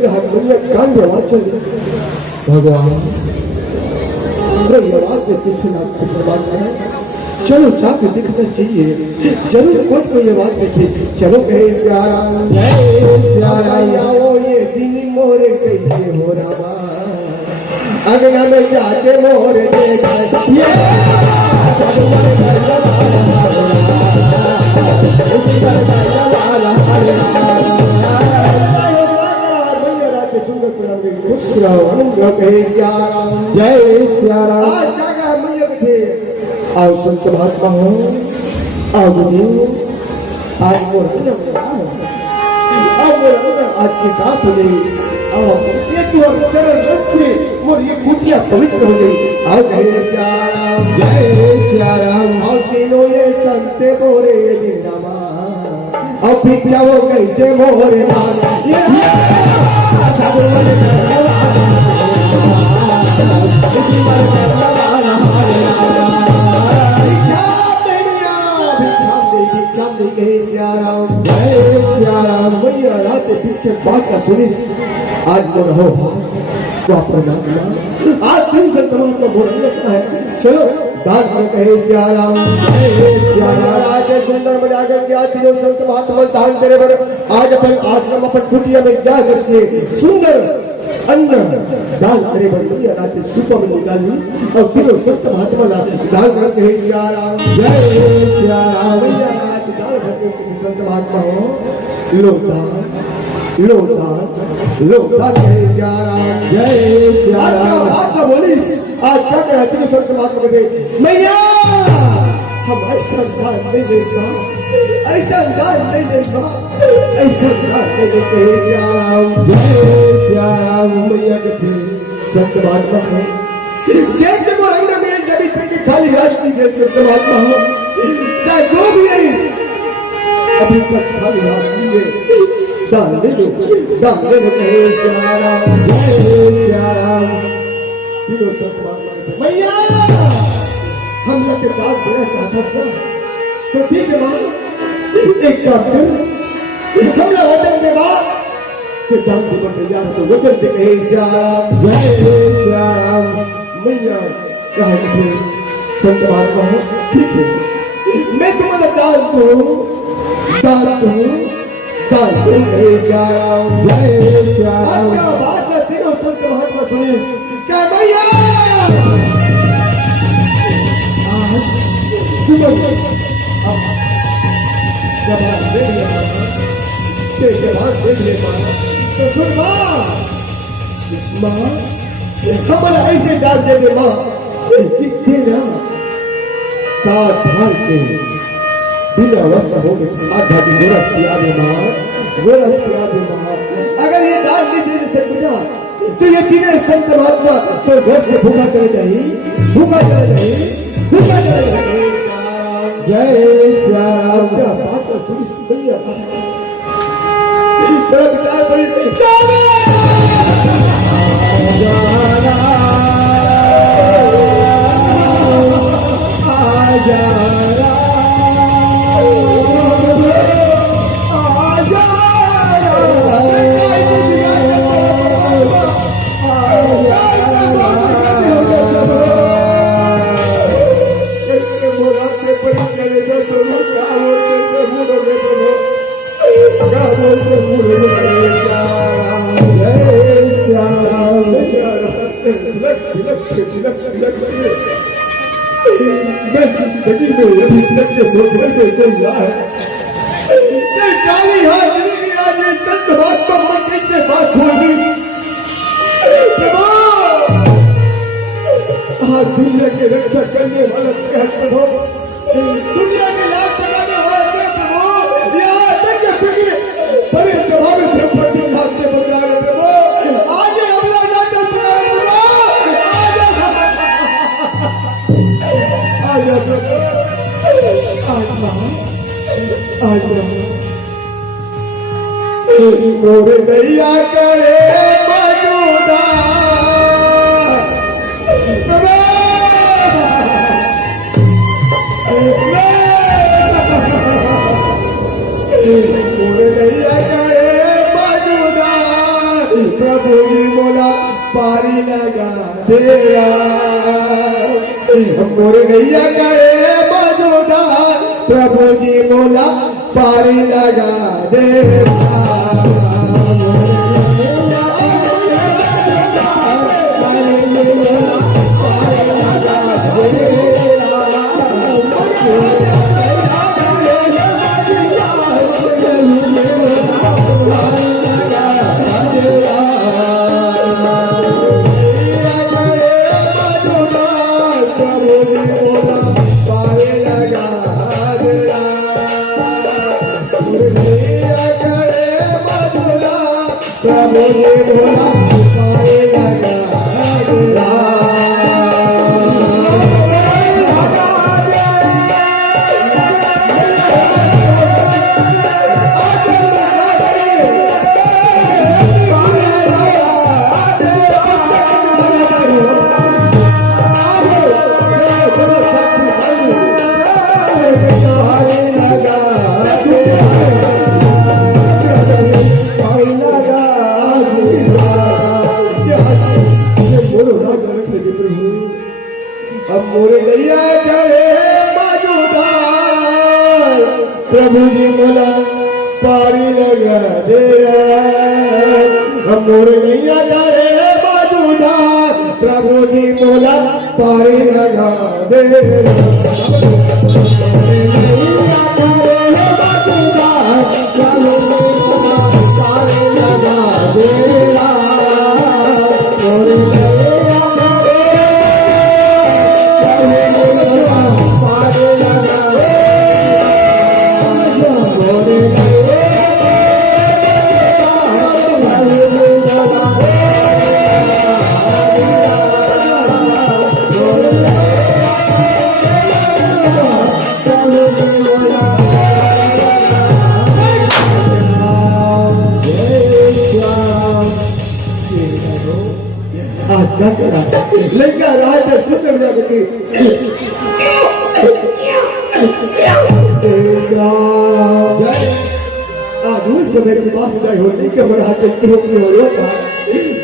लेकिन हरमैया कान में आवाज चली भगवान आवाज के पीछे ना चलो जाके दिखना चाहिए जरूर कोई ये बात देखी चलो कहे सियाराम आओ ये दिन मोरे कैसे हो रहा अगला में जाके मोरे जय सियाराम आओ संत महात्मा हो आओ गुरु आज आज की बात हो गई आओ ये तो चरण रस्ते मोर ये कुटिया पवित्र हो गई आओ जय सियाराम आओ तीनों ये संते बोरे ये नामा अब भिक्षा वो कैसे मोरे नाम ये सब बात का सुनिस आज वो रहो तो आज दिन से तमाम का बोल है चलो दान कर कहे सियाराम आज सुंदर बजा करके आती हो संत महात्मा दान करे बर आज अपन आश्रम अपन कुटिया में जा करके सुंदर अन्न दान करे बर दुनिया रात सुपर में निकाली और तीनों संत महात्मा दान कर कहे सियाराम जय सियाराम आज दान करके संत महात्मा हो लोकदान जय सियाराम जय सियाराम आपका बोलिस आज क्या कहते हैं संत महात्मा कहते मैया हम ऐसा दान नहीं देता ऐसा दान नहीं देता ऐसा दान नहीं देते सियाराम जय सियाराम मैया कहते संत महात्मा है जैसे वो अंग में जब इतनी खाली राज नहीं दे संत महात्मा हो चाहे जो भी नहीं अभी तक खाली राज नहीं है दान दे दो कहे सियाराम जय सियाराम तीनों संत महात्मा मैया हम लोग के पास देना चाहता था तो ठीक है मां एक काम कर हम लोग वचन के बाद कि दान देने तैयार तो वचन दे कहे सियाराम जय सियाराम मैया कहा कि संत महात्मा हो ठीक है मैं तुम्हारा दान दूं जय सियाराम जय सियाराम क्या बात है तीनों संत महात्मा सुने क्या भैया हमारा ऐसे डाल दे माँ तेरा साथ भाग के दिन अवस्था हो गई आधा भी गोरख किया दे माँ अगर ये दान की देर से बुझा तो ये तीनों संत महात्मा तो घर से भूखा चले जाए जय श्याम क्या बात है सुनी सुनिए बड़ा विचार बड़ी दुनिया की रक्षा करने वाला प्रभु दुनिया के लाभ बनाने वाला प्रभु बड़े सभा में ब्रह्मति भागते बोल रहे प्रभु आज हमला जाता प्रभु जी मोला पारी लगा तेरा मोर नैया करे मधुदार प्रभु जी मोला पारी लगा देरा प्रभु जी मोला पारी लगा दे मोर नैया करे मधुदार प्रभु जी मोला पारी लगा दे लेकर राज सुंदर जगती आज उस समय की बात उदाई होने के बड़ा देखते हो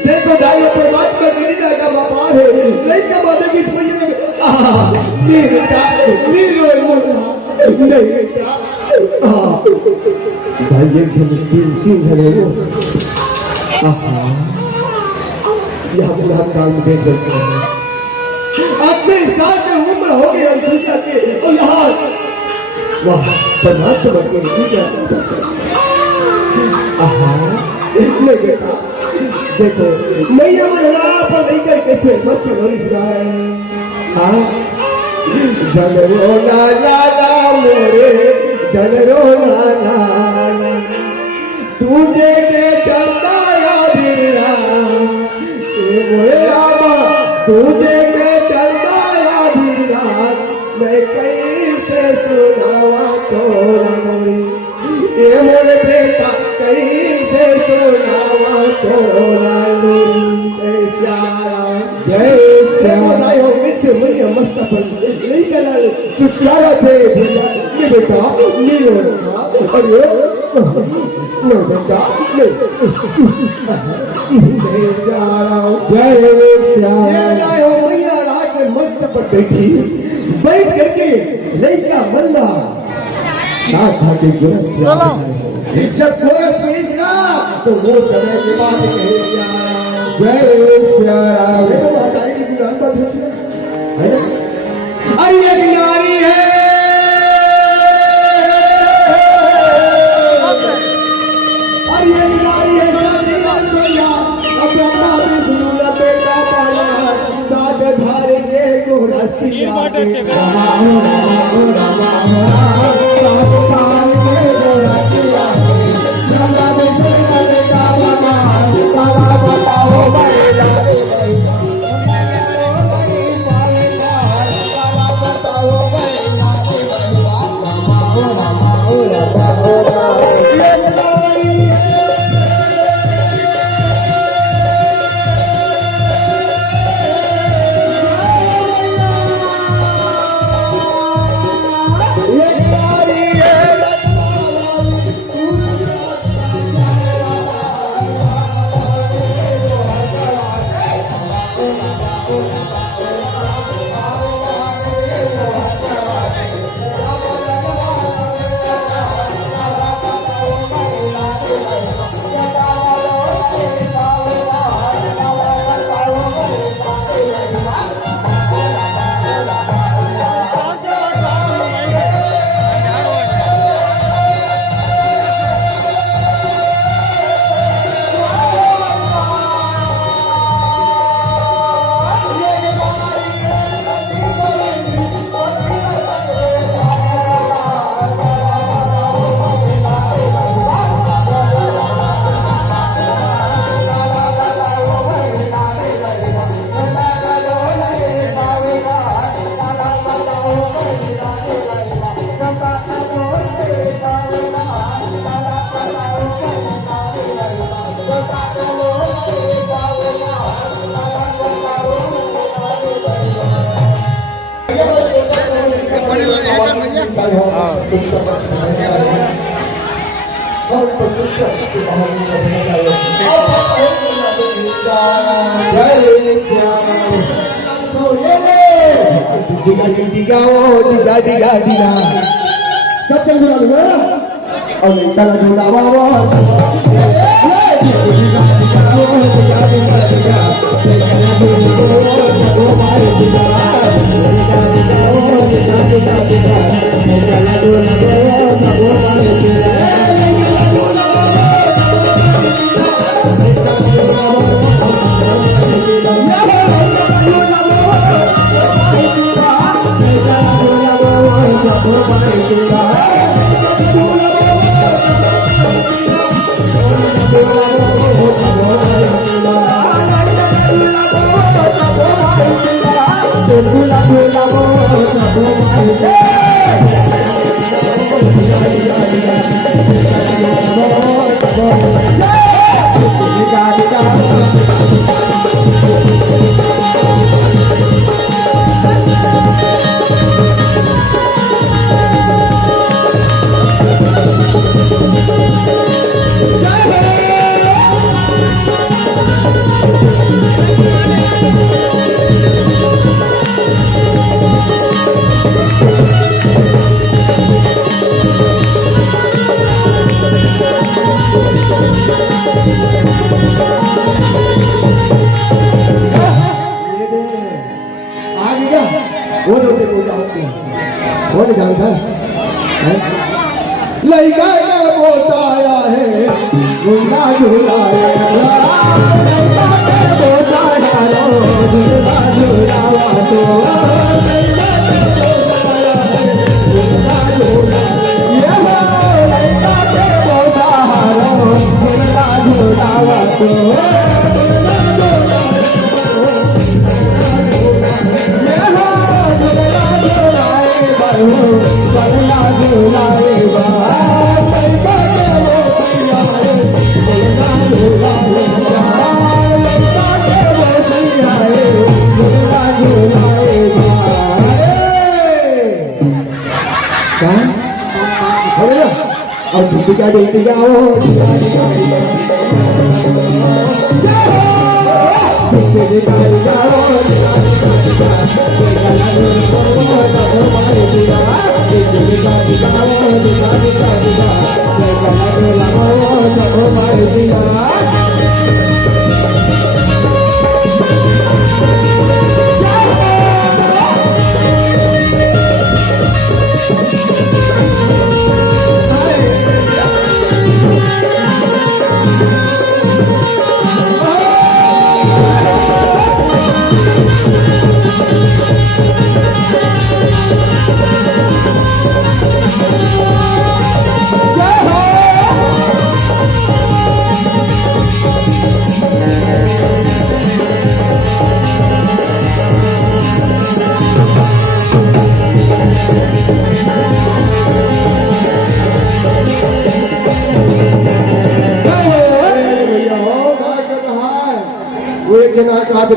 देखो दाइयों पर बात कर मेरी का बाबा है लेकर बातें की सुनिए नहीं बेटा नहीं रोए नहीं बेटा भाई एक जन तीन जने हो यहाँ काम देख सकते हैं 80 साल की उम्र हो गई हम सोचा के और यहाँ वाह पदार्थ बच्चे नहीं ले बेटा देखो मैया मरा पर नहीं कहीं कैसे मस्त नोरिस रहा है हाँ जनरो नाना मोरे जनरो नाना तुझे के चलता याद तुझे के चलता आधी रात मैं कैसे सुनावा तोरा मोरी ये मोरे बेटा कैसे सुनावा तोरा मोरी जय जय हो कैसे मुझे मस्त पर नहीं करा सुचारा थे भैया ये बेटा ये अरे लो बेटा ले जय जय हो भैया रात में मस्त पर बैठी बैठ करके लड़का बंदा साथ भागे जब कोई पेशा तो वो समय की बात कहे जय श्याम देखो माता की गुलाम पर है ना अरे एक नारी है अरे एक नारी है शादी ना सोया अपना भी सुना बेटा पाला साथ धारे के गोरा Siya Tiga. Satu yang dua. Oleh tanah dua bawah. लइका का बोताया है झूला झूलाया लइका का बोताया रो झूला झूलावा तो लइका का बोताया है झूला झूलाया लइका का बोताया रो झूला झूलावा तो tiga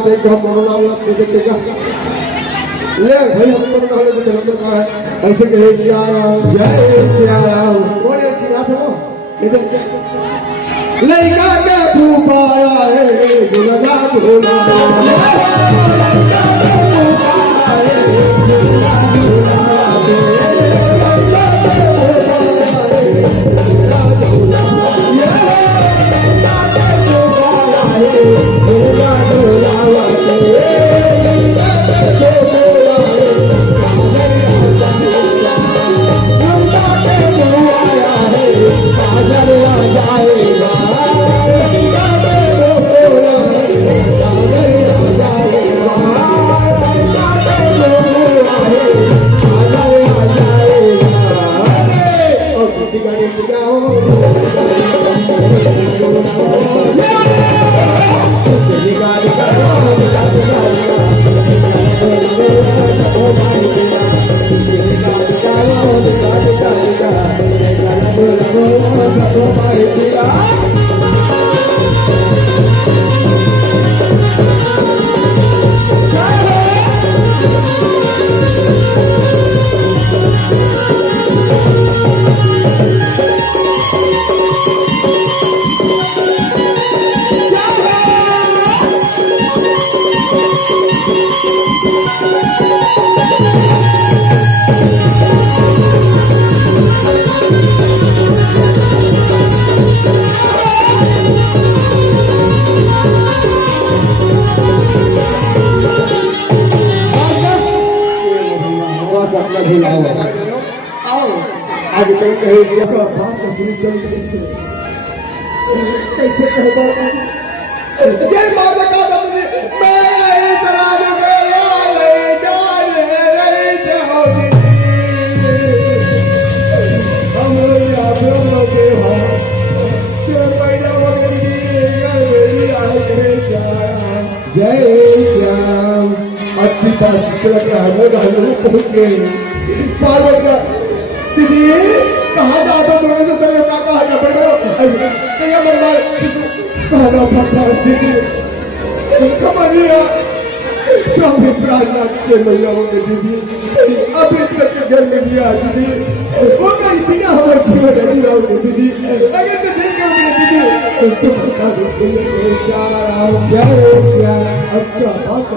देख हम कोरोना वाला देखते जा ले भाई हम कोरोना वाले को चलते का है ऐसे के सिया राम जय सिया राम कौन है सिया तो इधर लइका के भूपाया है गुलगा झूला आगे कहीं कहे कैसे कहे जय माता का तुझे मैं सलाम गया ले जान रे जाओगी हम याद लगे हो तेरे पैदा वगैरह जय श्याम अच्छी बात चला के आगे पहुंच गए पार्वती दीदी कहाँ जाता दोनों से सर कहाँ जाता क्या बनवा कहाँ जाता दीदी कमरिया स्वामी प्राणनाथ से मैया हो गई दीदी अभी तक घर में दिया दीदी वो कहीं बिना हमारे जीवन नहीं रहोगे दीदी अगर तो देंगे दीदी तो बता दो अच्छा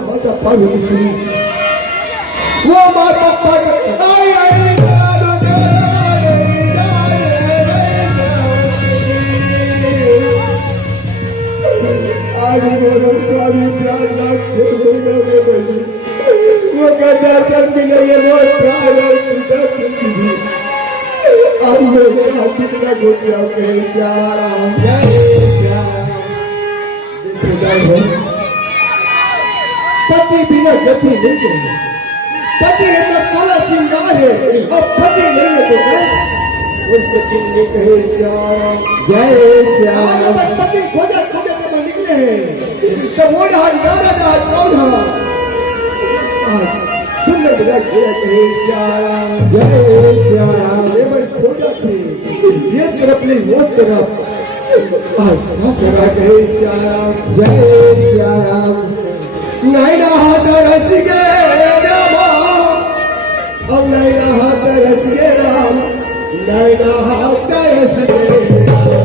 बात पार्वती सुनी वो माता आई वो दर्शन मिले ये बहुत कितना गोटिया पति बिना गति नहीं है पति है तो सारा श्रृंगार है और पति नहीं है तो उसको चिन्ह कहे श्याम जय श्याम पति खोजा खोजा तो निकले हैं तो वो नारा कौन सुंदर विदा किया कहे श्याम जय श्याम ये भाई खोजा थे ये तरफ नहीं वो तरफ कहे श्याम जय श्याम नहीं रहा तरस गए राम अब नहीं रहा तरस गए राम नहीं रहा तरस गए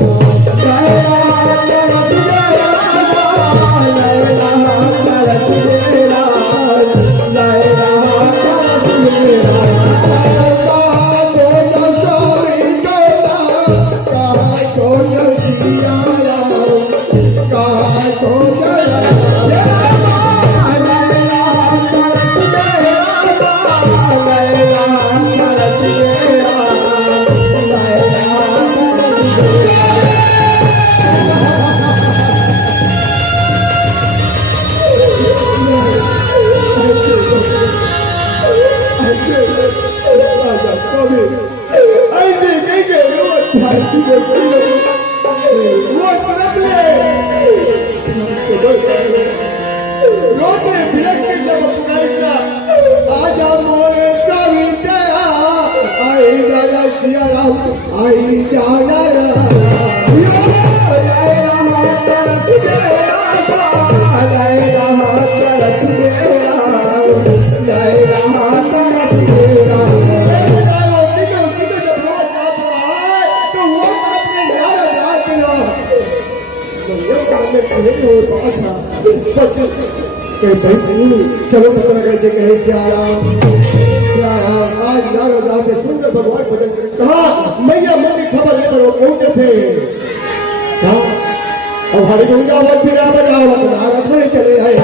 चलो पता कहते कहे श्याम आज नारद रात सुंदर भगवान भजन कहा मैया मेरी खबर लेकर वो पहुंचे थे। अब हरे गंगा मत फिरा बजावत नारद बड़े चले आए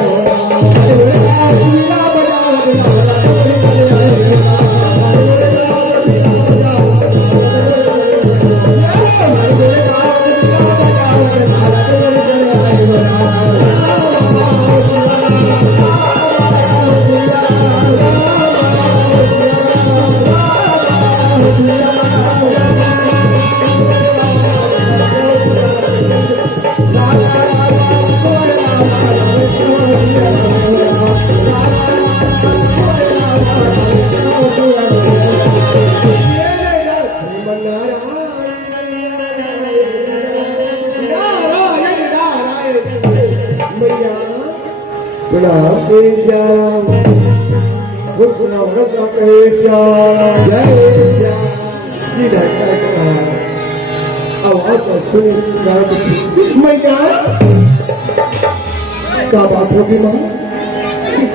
क्या बात होगी माँ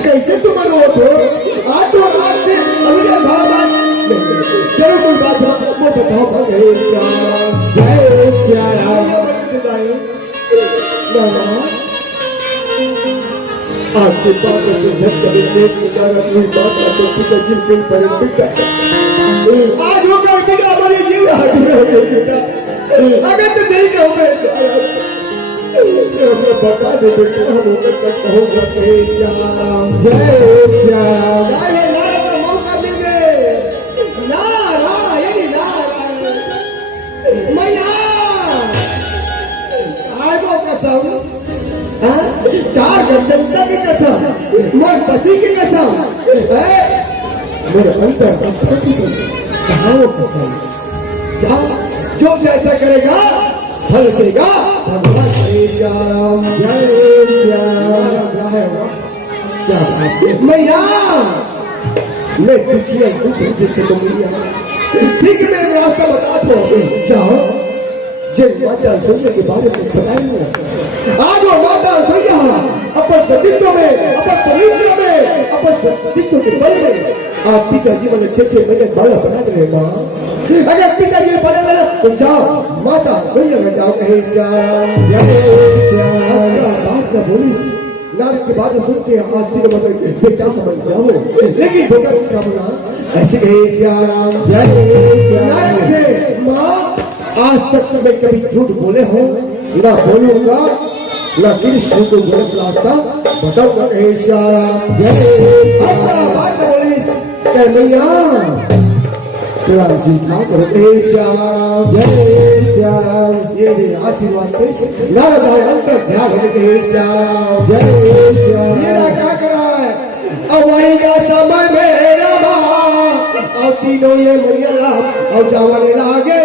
कैसे तुम रोत हो आज तो आज से चलो कोई बात हो वो बताओ जय आपके पास आज होकर बेटा हमारे जीव बेटा अगर तो नहीं कहोगे बता दे बेटा हम होकर कहूँगा जय नारायण का मौका मिल गए नारायण मैया आगो कसम चार गंधता की कसम मोर पति की कसम मेरे अंतर क्या जो जैसा करेगा फल देगा भगवान श्याम जय श्याम मैया मैं से तो मैया ठीक है मेरे रास्ता बता दो जाओ जिन माता सोनिया के बारे में बताइए आज वो माता सोनिया अपन सतीत्व में अपन पवित्र में अपन सतीत्व के बल में आप पिता जीवन अच्छे महीने बाला बना रहे माँ अगर पिताजी बने लगे तो जाओ माता सोनिया में जाओ कहे बात का बोली नारद की बात सुनते आज दिन बेटा बन जाओ लेकिन बेटा क्या बोला ऐसे कहे श्याम माँ आज तक तो मैं कभी झूठ बोले हो ना बोलूंगा ना कृष्ण को बोले रास्ता बताऊंगा कहे श्याम बात बोली मैया ये आशीर्वाद से नारद अंतर ध्यान जय मेरा क्या करा है अब वही का समय मेरा और तीनों ये मैया और चावल लागे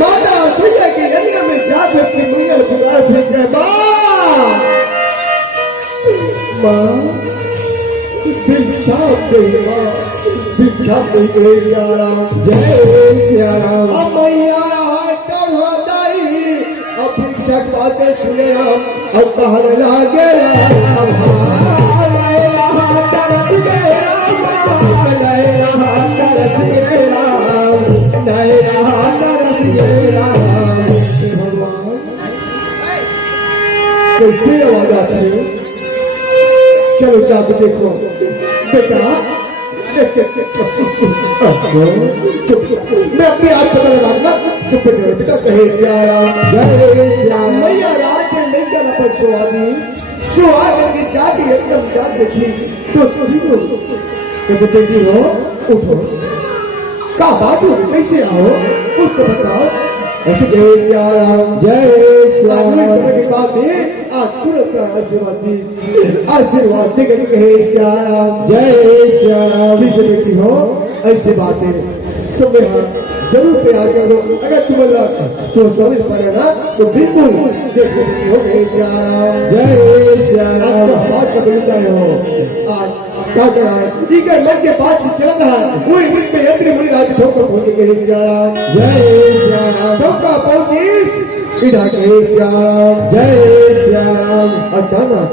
माता सोनिया की ललिया में जाकर की मैया बुलाए थे माँ भिक्षा दे भिक्षा दे जय अब मैया दाई अब भिक्षा बातें सुने अब कहने लगे कैसे आवाज आती है चलो जाकर देखो बेटा मैं अपने आप पता लगाऊंगा चुप बेटा कहे मैया रात में नहीं जाना पर सुहाग की जाती एकदम जात देखी तो बेटी हो उठो का बात हो कैसे आओ उसको बताओ ऐसे जय श्याम की बात है आज तुरंत आशीर्वाद दे कहे श्याम जय श्याम बेटी हो ऐसे बात है तो जरूर तैयार कर दो। अगर तुम अल्लाह तो समझ पाए ना तो बिल्कुल हो गए। जय श्री राम। बात का बोलता हो आज क्या कर रहा है? ठीक है, मन के पास चल रहा है। वही मुझ पे यंत्र मुनि राज ठोकर पहुंचे गए। जय श्री राम। ठोका पहुंची इधर के श्याम। जय श्री राम। अचानक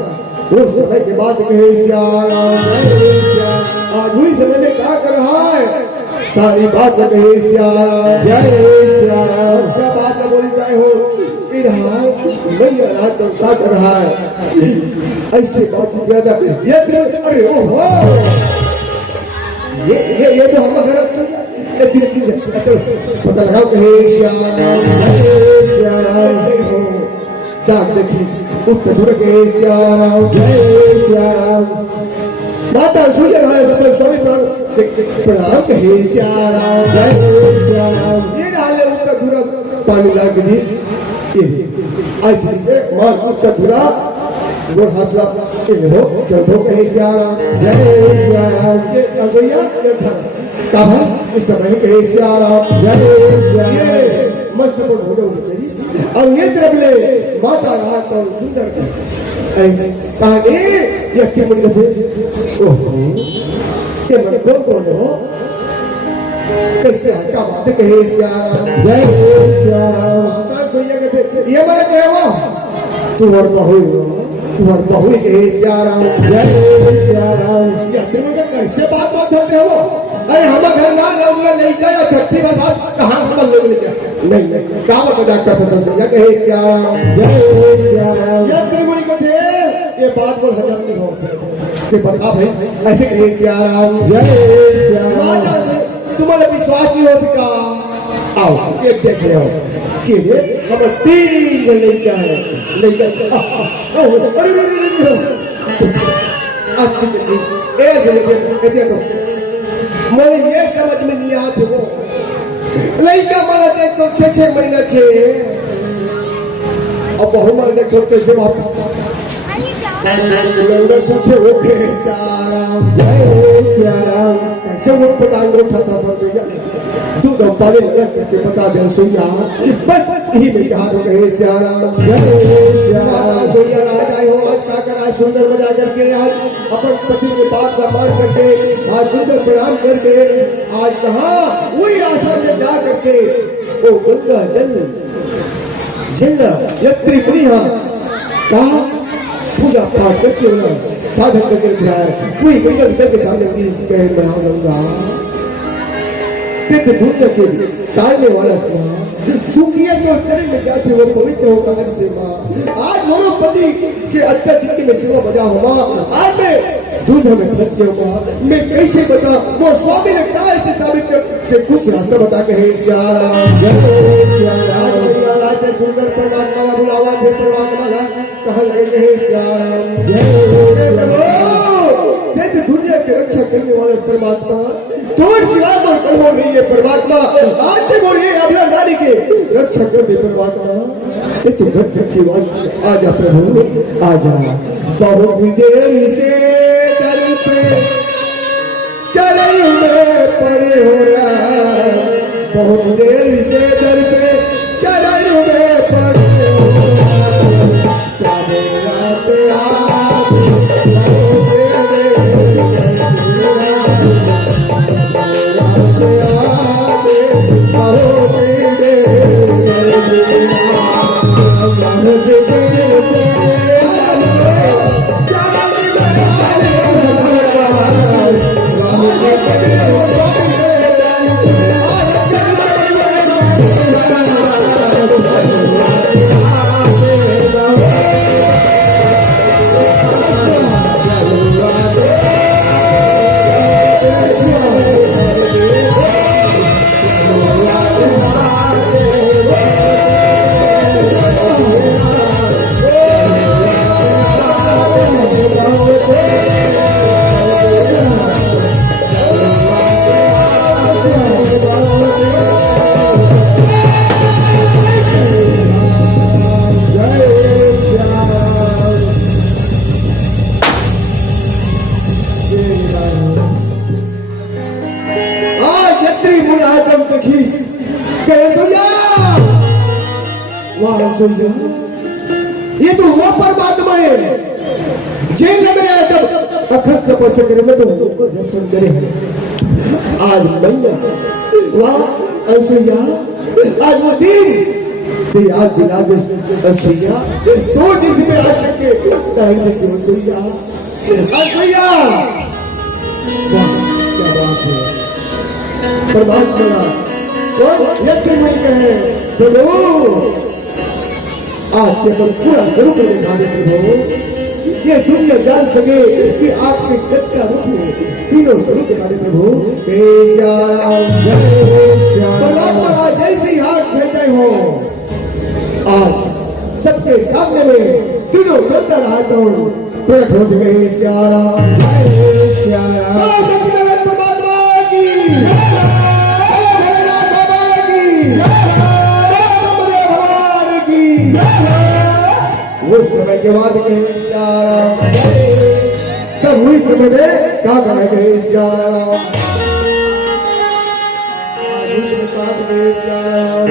उस समय के बाद कहे श्याम। आज वही समय में क्या कर रहा है? सारी बात कहे श्याम। जय श्याम। क्या बात बोली जाए हो? मैया रात को क्या कर रहा है? ऐसे बात ज्यादा अरे ओहो ये तो हम घर पता लगाओ कहे श्याम। डाक देखी उत्तर दूर के श्याम। जय श्याम। माता सूर्य स्वामी प्रणाम कहे श्याम। जय श्याम। ये डाले उत्तर दूर पानी लाग दी ऐसे मां उत्तर दूरा वो हाथ हो चौथो कहे श्याम। जय श्याम। ये असैया कहा इस समय कहे श्याम। जय श्याम। मस्त हो और ये तरफ ले माता रात और सुंदर कहानी ये मन ये मन कौन हो कैसे क्या बात कहे श्याम। जय श्याम। सोइया कहते ये मैंने कहा तुम्हार बहु कहे श्याम। जय श्याम। ये कैसे बात होते हो? अरे हम घर ना ले जाए छठी बात कहाँ हम लोग ले जाए नहीं काम मजाक का पसंद है कहे श्याम। जय श्याम। ये त्रिमुनि को थे ये बात को हजम नहीं हो कि बता भाई ऐसे कहे श्याम। जय श्याम। तुम्हारा विश्वास नहीं होता का आओ एक देख ले आओ चीजे हम तीन जन लेके आए लेके ऐसे लेके तो मुझे ये समझ में नहीं आते हो लड़का मारा देख तो 6 महीने के अब बहु महीने छोटे से पूछे ओके श्याम। जय श्याम। ऐसे वो पटांग उठाता समझेगा दूध और पानी करके पता दे सोया बस यही में कहा हो गए श्याम। जय श्याम। सोया राज आए हो आज क्या करा सुंदर मजा करके आज अपन पति के बात का मान करके आज सुंदर प्रणाम करके आज कहा वही आश्रम में जा करके वो गंगा जल यत्री मुनि कहा पूजा पाठ करके साधन करके कोई गंगा के सामने बनाऊंगा दुनिया के टालने वाला दुनिया जो चले में जाते वो पवित्र होकर से माँ आज दोनों पति के अच्छा जिंदगी में सेवा बजा हुआ आज मैं दूध में फंस गया हुआ मैं कैसे बता वो स्वामी ने कहा ऐसे साबित कर कुछ रास्ता बता के है श्याम। जय सुंदर परमात्मा का बुलावा थे परमात्मा कहा लगे है श्याम। दुनिया के रक्षा करने वाले परमात्मा तोड़ सिवा तो कहो नहीं है परमात्मा आज तक बोलिए अपना नारी के रक्षा करने परमात्मा ये तो घर की वास आजा प्रभु आजा। बहुत देर से दर पे चरण में पड़े हो रहा बहुत देर से दर पे चरण में पड़े हो गए सोया वाह सोया ये तो वो परमात्मा है जेल में गया जब अखंड तपस्या करे में तो दर्शन करे आज मैया वाह सोया आज वो दिन आज दिला दे सोया तो जिसमें आज के टाइम से सोया सोया वाह क्या बात है परमात्मा और यज्ञ में कहे चलो आज के पर पूरा स्वरूप दिखा देते हो ये दुनिया जान सके कि आपके जग का रूप है तीनों स्वरूप दिखा देते हो परमात्मा जैसे ही हाथ फेंके हो आज सबके सामने में तीनों जग का रहता हूँ प्रकट हो गए श्याराम परमात्मा की उस समय के बाद गए श्याराम तब हुई समय में कहा कहा गए श्याराम उस समय बाद गए श्याराम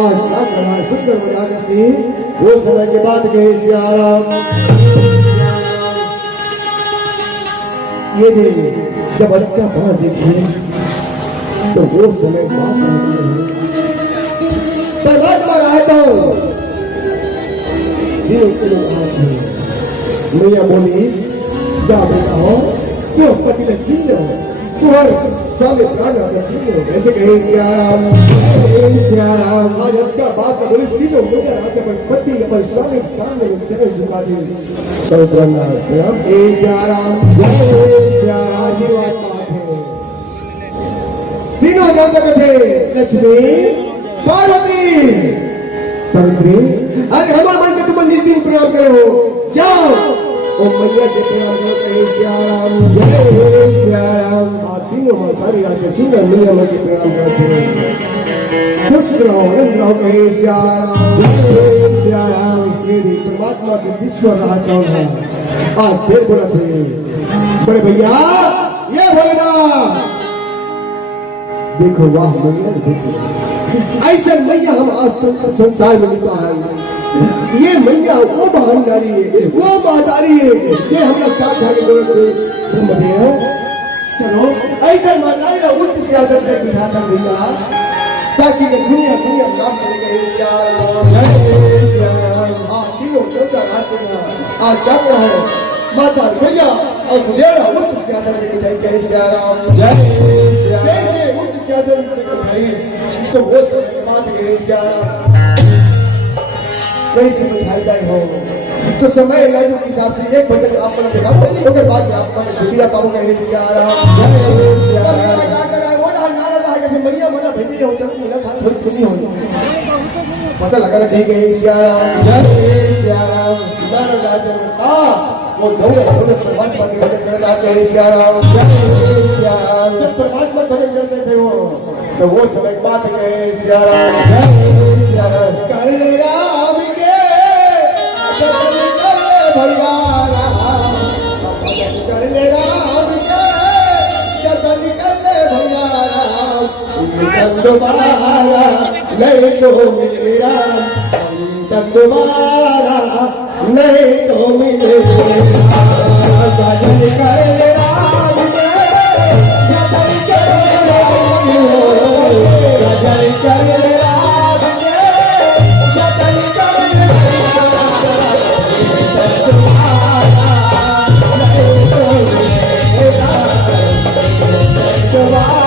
आज क्या करना सुंदर बजा करती वो समय के बाद गए श्याराम ये दिन जब अटका बाहर देखिए तो वो समय बात रहता हूँ मैया बोली जा बेटा हो क्यों पति ने छीन लो तुम्हारे स्वामी प्राण छीन लो ऐसे कहे श्याराम आज आपका बात बोली तीनों मुझे अपन पति अपन स्वामी सामने चरण झुका दी तो प्रणाम श्याराम आशीर्वाद पाते तीनों जाते थे लक्ष्मी पार्वती सावित्री अरे हमारे मन में तुम नीति प्रणाम करो जाओ ओ मैया के प्रणाम करो कहे श्याराम जय श्याराम तीनों सारी रात सुंदर मैया के प्रणाम करते खुश रहो आनंद रहो कहे श्याराम जय श्याराम ये परमात्मा के विश्व रहा कौन है आज फिर बोला थे बड़े भैया ये भोलेनाथ देखो वाह मैया देखो ऐसे मैया हम आज तक संसार में नहीं पाए ये मैया वो महान नारी है वो महादारी है ये हम लोग साथ जाके ब्रह्मदेव चलो ऐसा महादारी का उच्च सियासत में बिठाता भैया ताकि ये दुनिया दुनिया नाम चलेगा तीनों देवता रात में आज क्या रहा है माता भैया और बुदेड़ा उच्च सियासत में बिठाई कहे श्याराम जैसे उच्च सियासत में बिठाई तो वो समय बात गए श्याराम कैसे बिठाई जाए हो तो समय लाइनों के हिसाब से एक भजन आप लोग दिखाओ अगर बाद में आप लोग सुनिया पाओगे श्याराम मैया मना भेजी हो चलो मेरा खान थोड़ी सुनी हो पता लगाना चाहिए श्याराम वो दौड़े परमात्मा के भजन करने आते हैं श्याराम जब परमात्मा भजन करते थे वो तो वो समय बात गए श्याराम कर ले राम के भैया कर ले राम के जतन कर ले भैया दोबारा नहीं तो मेरा दोबारा नहीं तो मिले भजन कर ले राम भजन कर ले राम भजन कर राम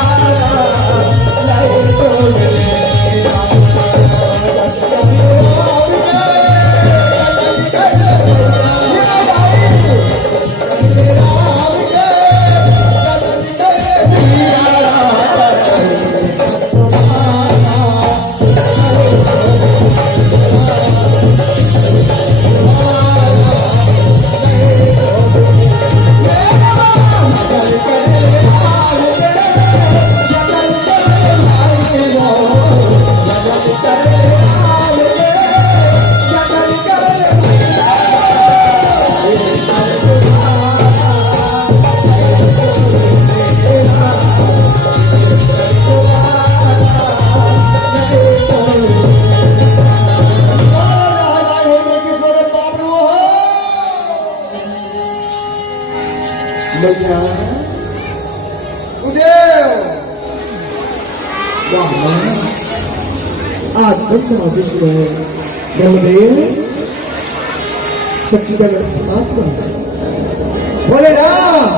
मैया उदेव वाह आज ब्रह्मा विष्णु ब्रह्मदेव सच्चिदानंद आत्मा बोले राम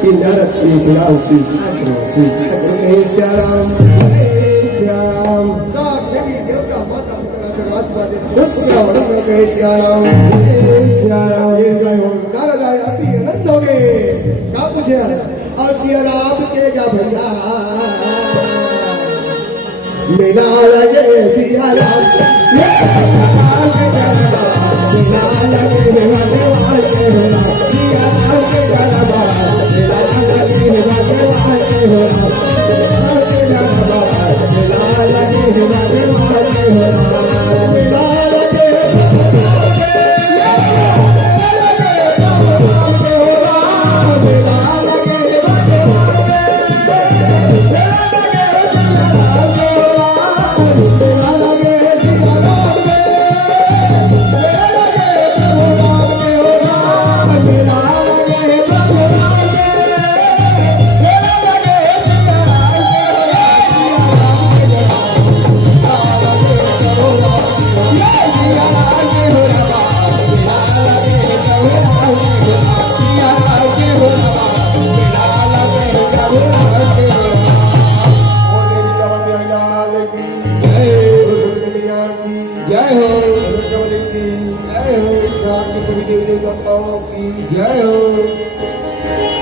कि नरक की बुलाओ की श्याम श्याम सब देवी देवता माता पिता श्याम ये जय हो नारद आए अति आनंद हो गए क्या पूछे और सिया राम के क्या भजा मेला लगे सिया राम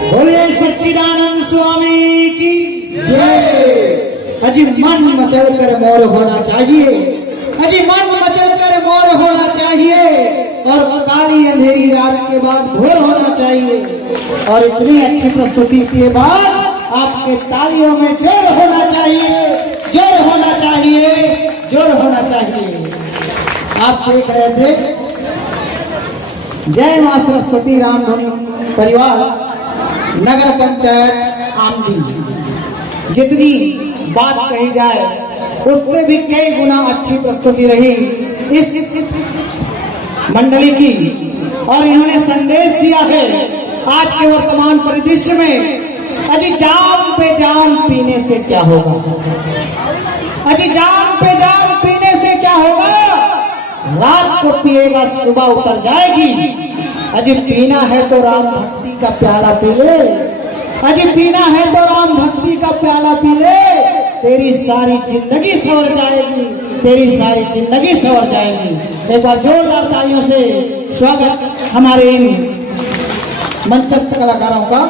बोले सच्चिदानंद स्वामी की जय। अजी मन मचल कर मोर होना चाहिए, अजी मन मचल कर मोर होना चाहिए और काली अंधेरी रात के बाद भोर होना चाहिए। और इतनी अच्छी प्रस्तुति के बाद आपके तालियों में जोर होना चाहिए, जोर होना चाहिए, जोर होना चाहिए। आप देख रहे थे जय मां सरस्वती रामधनु परिवार नगर पंचायत आमदी। जितनी बात कही जाए उससे भी कई गुना अच्छी प्रस्तुति रही इस मंडली की। और इन्होंने संदेश दिया है आज के वर्तमान परिदृश्य में, अजी जाम पे जाम पीने से क्या होगा, अजी जाम पे जाम पीने से क्या होगा, रात को पिएगा सुबह उतर जाएगी। अजी पीना है तो राम भक्ति का प्याला पी ले, अजी पीना है तो राम भक्ति का प्याला पी ले, तेरी सारी जिंदगी संवर जाएगी, तेरी सारी जिंदगी संवर जाएगी। एक बार जोरदार तालियों से स्वागत हमारे इन मंचस्थ कलाकारों का।